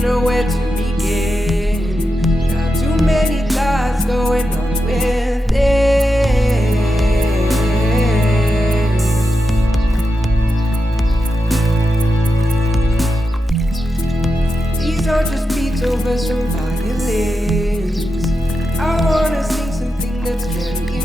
know where to begin. Got too many thoughts going on with it. These are just beats over some violins. I wanna sing something that's genuine.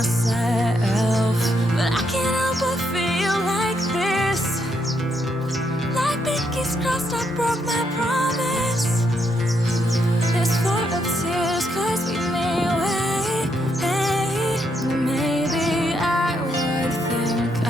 myself, but I can't help but feel like this. Like pinkies crossed, I broke my promise. This flood of tears could sweep me away. Maybe I would think I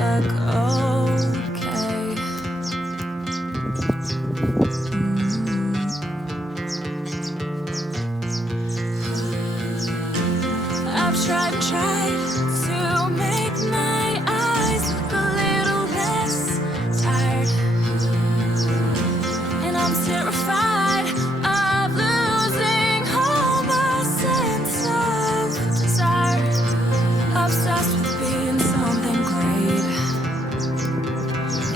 look okay. I've tried to make my eyes look a little less tired, and I'm terrified of losing all my sense of desire. Obsessed with being something great.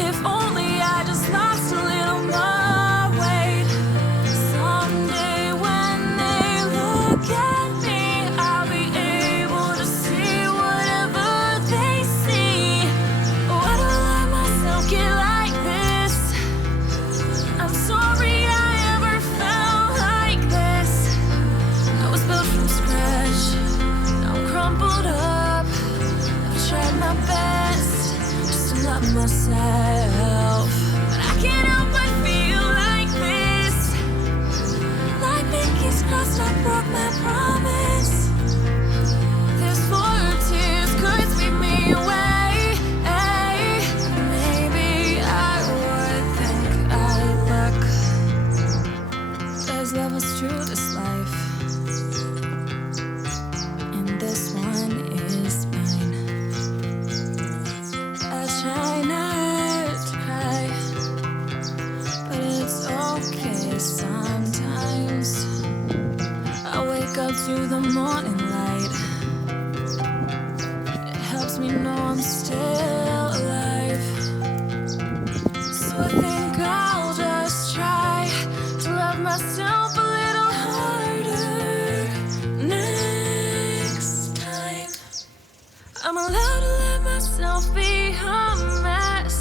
If only I just lost a little more weight. Someday when they look at me, I'll be able to see whatever they see. Why do I let myself get like this? I'm sorry I ever felt like this. I was built from scratch, now I'm crumpled up. I've tried my best just to love myself, but I can't help but feel like this. Like pinkies crossed, I broke my promise. This floor of tears could sweep me away. Maybe I would think I look. There's levels to this life, and this one is mine. I try not to cry, but it's okay sometimes. I wake up to the morning light. It helps me know I'm still alive. So I think I'll just try to love myself a little harder next time. I'm allowed to let myself be a mess,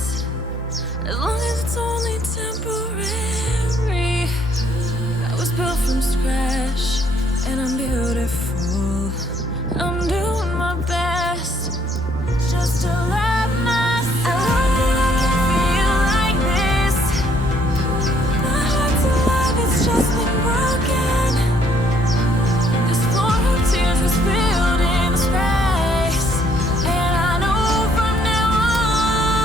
as long as it's only temporary. I was built from scratch, and I'm beautiful. I'm doing my best just to love myself. I love that I can feel like this. My heart to love has just been broken. This floor of tears was filled in space, and I know from now on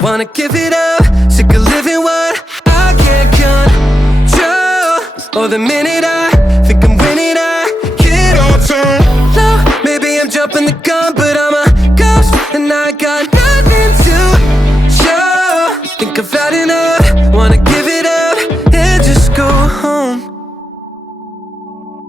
Wanna give it up, sick of living what I can't control. Oh, the minute I